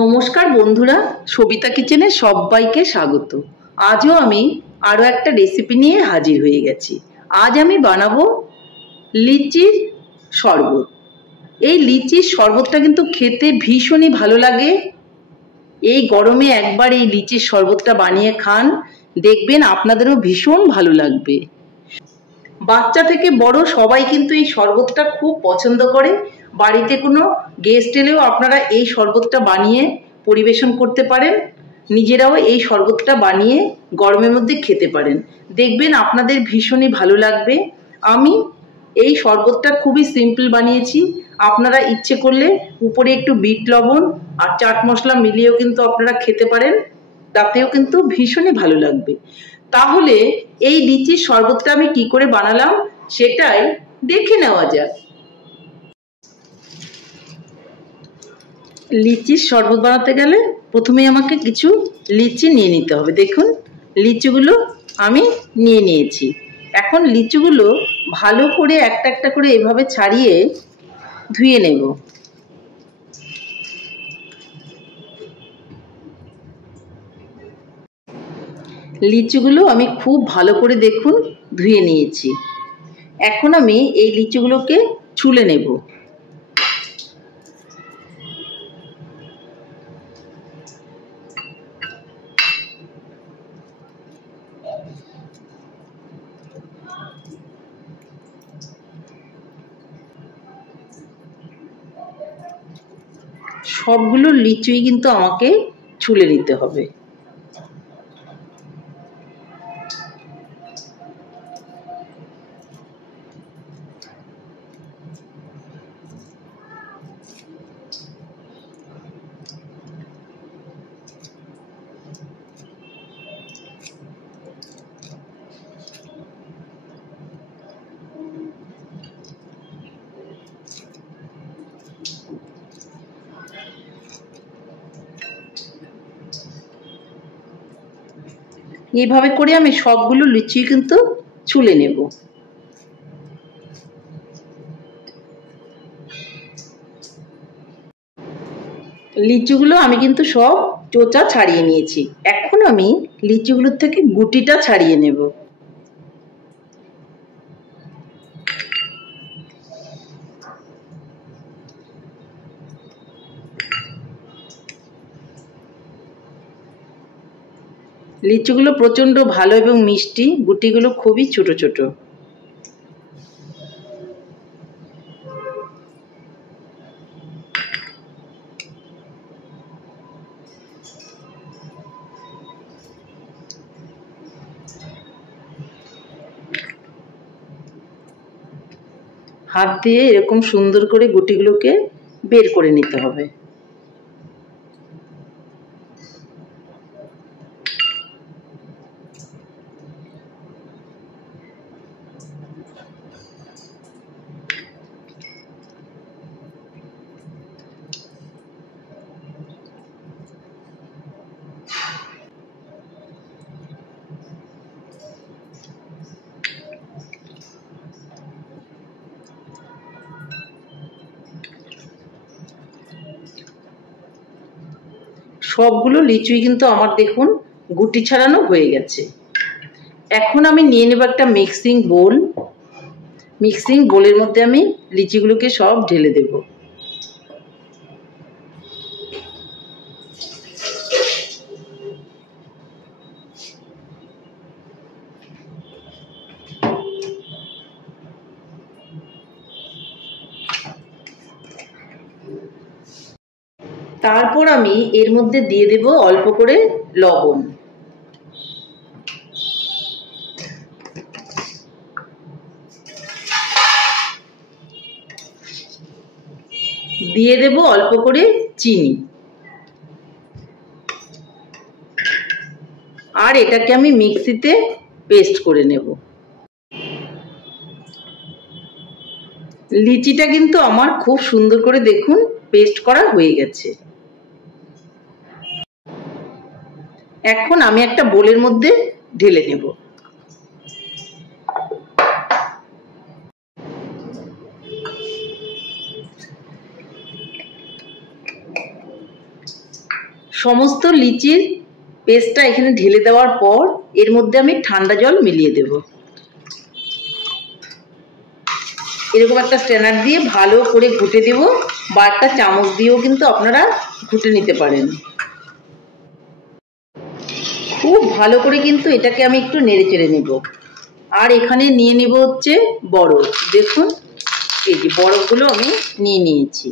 নমস্কার বন্ধুরা, সবিতা কিচেনে সবাইকে স্বাগত। আজও আমি আরও একটা রেসিপি নিয়ে হাজির হয়ে গেছি। আজ আমি বানাবো লিচির শরবত। এই লিচির শরবতটা কিন্তু খেতে ভীষণই ভালো লাগে। এই গরমে একবার এই লিচির শরবতটা বানিয়ে খান, দেখবেন আপনাদেরও ভীষণ ভালো লাগবে। বাচ্চা থেকে বড় সবাই কিন্তু এই শরবতটা খুব পছন্দ করে। বাড়িতে কোনো গেস্ট এলেও আপনারা এই শরবতটা বানিয়ে পরিবেশন করতে পারেন। নিজেরাও এই শরবতটা বানিয়ে গরমের মধ্যে খেতে পারেন, দেখবেন আপনাদের ভীষণই ভালো লাগবে। আমি এই শরবতটা খুবই সিম্পল বানিয়েছি। আপনারা ইচ্ছে করলে উপরে একটু বিট লবণ আর চাট মশলা মিলিয়েও কিন্তু আপনারা খেতে পারেন, তাতেও কিন্তু ভীষণই ভালো লাগবে। তাহলে এই লিচির শরবতটা আমি কি করে বানালাম সেটাই দেখে নেওয়া যাক। লিচির শরবত বানাতে গেলে প্রথমে আমাকে কিছু লিচি নিয়ে নিতে হবে। দেখুন, লিচিগুলো আমি নিয়ে নিয়েছি। এখন লিচিগুলো ভালো করে একটা একটা করে এভাবে ছাড়িয়ে ধুয়ে নেব। লিচিগুলো আমি খুব ভালো করে দেখুন ধুয়ে নিয়েছি। এখন আমি এই লিচিগুলোকে ছুলে নেব। সবগুলো লিচুই কিন্তু আমাকে ছুলে নিতে হবে। এইভাবে করে আমি সবগুলো লিচি কিন্তু ছুলে নেব। লিচুগুলো আমি কিন্তু সব চোচা ছাড়িয়ে নিয়েছি। এখন আমি লিচুগুলোর থেকে গুটিটা ছাড়িয়ে নেব। লিচুগুলো প্রচণ্ড ভালো এবং মিষ্টি, গুটিগুলো খুবই ছোট ছোট। হাত দিয়ে এরকম সুন্দর করে গুটিগুলোকে বের করে নিতে হবে। সবগুলো লিচুই কিন্তু আমার দেখুন গুটি ছাড়ানো হয়ে গেছে। এখন আমি নিয়ে নেব একটা মিক্সিং বোল। মিক্সিং বোলের মধ্যে আমি লিচিগুলোকে সব ঢেলে দেব। তারপর আমি এর মধ্যে দিয়ে দেব অল্প করে লবণ। দিয়ে দেব অল্প করে চিনি। আর এটাকে আমি মিক্সিতে পেস্ট করে নেব। লিচিটা কিন্তু আমার খুব সুন্দর করে দেখুন পেস্ট করা হয়ে গেছে। এখন আমি একটা বোলের মধ্যে ঢেলে নেব। সমস্ত লিচির পেস্টটা এখানে ঢেলে দেওয়ার পর এর মধ্যে আমি ঠান্ডা জল মিলিয়ে দেব। এরকম একটা স্ট্যানার দিয়ে ভালো করে ঘুটে দেব, বা একটা চামচ দিয়েও কিন্তু আপনারা ঘুটে নিতে পারেন। খুব ভালো করে কিন্তু এটাকে আমি একটু নেড়ে চেড়ে নেব। আর এখানে নিয়ে নেব হচ্ছে বরফ। দেখুন এই যে বরফগুলো আমি নিয়ে নিয়েছি।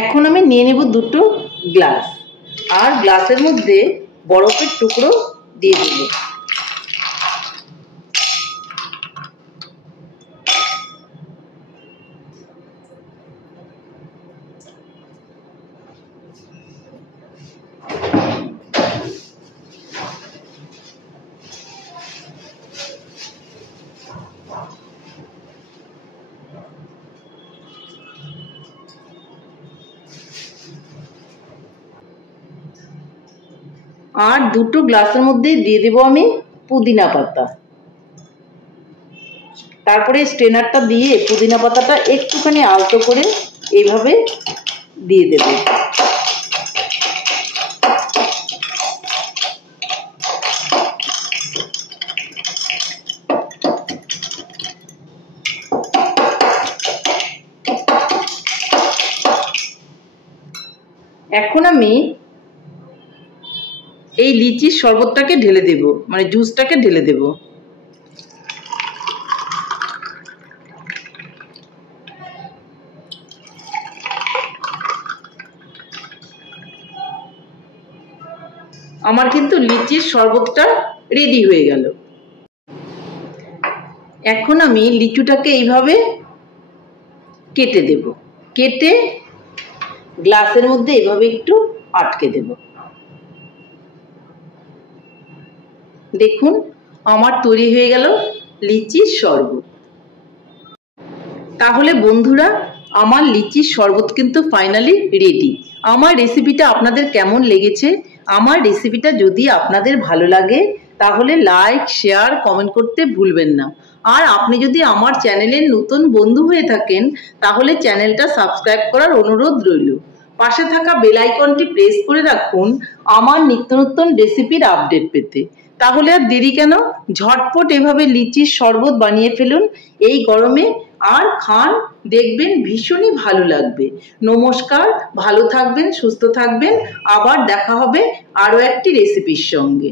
এখন আমি নিয়ে নেব দুটো গ্লাস, আর গ্লাসের মধ্যে বরফের টুকরো দিয়ে দেব। আর দুটো গ্লাসের মধ্যে দিয়ে দেব আমি পুদিনা পাতা। তারপরে স্ট্রেনারটা দিয়ে পুদিনা পাতাটা একটুখানি আলতো করে এইভাবে দিয়ে দেব। এখন আমি এই লিচির শরবতটাকে ঢেলে দেব, মানে জুসটাকে ঢেলে দেব। আমার কিন্তু লিচির শরবতটা রেডি হয়ে গেল। এখন আমি লিচুটাকে এইভাবে কেটে দেব, কেটে গ্লাসের মধ্যে এইভাবে একটু আটকে দেব। দেখুন আমার তৈরি হয়ে গেল লিচির শরবত। তাহলে বন্ধুরা, আমার লিচির শরবত কিন্তু ফাইনালি রেডি। আমার রেসিপিটা আপনাদের কেমন লেগেছে? আমার রেসিপিটা যদি আপনাদের ভালো লাগে তাহলে লাইক, শেয়ার, কমেন্ট করতে ভুলবেন না। আর আপনি যদি আমার চ্যানেলের নতুন বন্ধু হয়ে থাকেন তাহলে চ্যানেলটা সাবস্ক্রাইব করার অনুরোধ রইল। পাশে থাকা বেল আইকনটি প্রেস করে রাখুন আমার নিত্য নতুন রেসিপির আপডেট পেতে। তাহলে আর দেরি কেন, ঝটপট এভাবে লিচির শরবত বানিয়ে ফেলুন এই গরমে, আর খান, দেখবেন ভীষণই ভালো লাগবে। নমস্কার, ভালো থাকবেন, সুস্থ থাকবেন। আবার দেখা হবে আরো একটি রেসিপির সঙ্গে।